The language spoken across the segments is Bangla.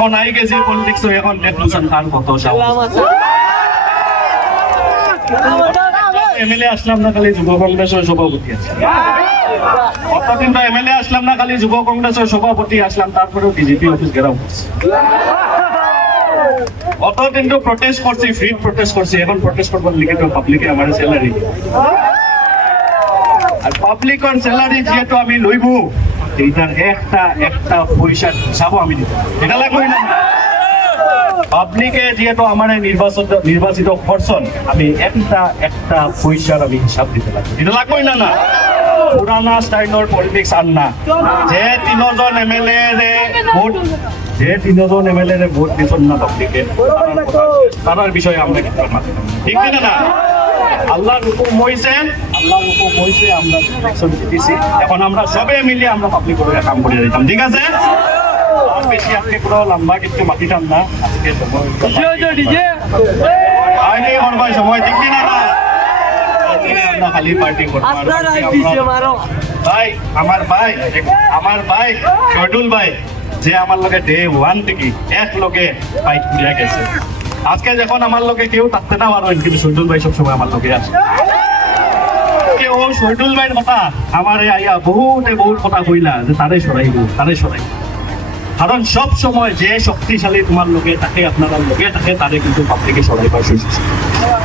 এখন আই গেছে পলিটিক্স এখন টেকনোশন খান কত এমএলএ আসলাম না খালি যুব কংগ্রেসের সভাপতি আছে কতদিন তো এমএলএ আসলাম না খালি যুব কংগ্রেসের সভাপতি আসলাম তারপরেও বিজেপি অফিস ঘেরাও করছে কতদিন তো প্রটেস্ট করছি ফ্রি প্রটেস্ট করছি এখন প্রটেস্ট করবার লিখে তো পাবলিকে আমার স্যালারি আর পাবলিকের স্যালারি যেহেতু আমি লইব এইটার একটা পয়সার হিসাবও আমি দিব এটা লাগবে না পাবলিকে যেহেতু আমার নির্বাচিত পারসন আমি একটা পয়সার আমি হিসাব দিতে লাগবে এটা লাগবে না না পুরানা স্টাইলের পলিটিক্স আর না যে তিনজন এমএলএ রে ভোট দিচ্ছেন না পাবলিকে তার বিষয়ে আমরা কিন্তু ঠিক না আল্লাহর হুকুম হয়েছে আমরা ইলেকশন জিতেছি এখন আমরা সবে মিলে আমরা পাবলিক করে কাম করে দিতাম ঠিক আছে আর বেশি আপনি পুরো লম্বা কিছু মাতিতাম না আজকে সময় ঠিক না আমরা খালি পার্টি ভাই আমার ভাই শহীদুল ভাই যে আমার লগে ডে 1 থেকে এক লগে ফাইট করে গেছে আজকে যখন আমার লগে কেউ থাকতে না পারবেন কিন্তু শহীদুল ভাই সবসময় আমার লগে আছে কেউ শহীদুল ভাইয়ের কথা আমার আইয়া বহুত কথা কইলা যে তারে সরাইব কারণ সব সময় যে শক্তিশালী তোমার লোকে থাকে আপনারা লোকে থাকে তারে কিন্তু পাবলিকে সরাইবার সুযোগ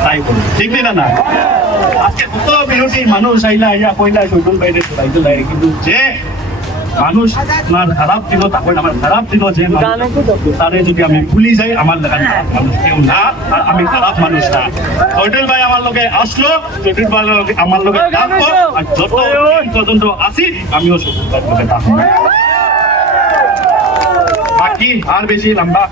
তাই বলি ঠিক না আজকে কত বিরোধী মানুষ আইয়া কইলা শহীদুল ভাইরে সরাইতে লাগে কিন্তু যে মানুষ আপনার খারাপ দিল তখন আমার খারাপ দিল যে তারে যদি আমি ভুলি যাই আমার লেখা মানুষ কেউ না আর আমি খারাপ মানুষ না শহীদুল ভাই আমার লোকে আসলো শহীদুল ভাই আমার লোকে থাকবো আর যত পর্যন্ত আসি আমিও শহীদুল ভাইয়ের লোকে থাকবো বাকি আর বেশি লম্বা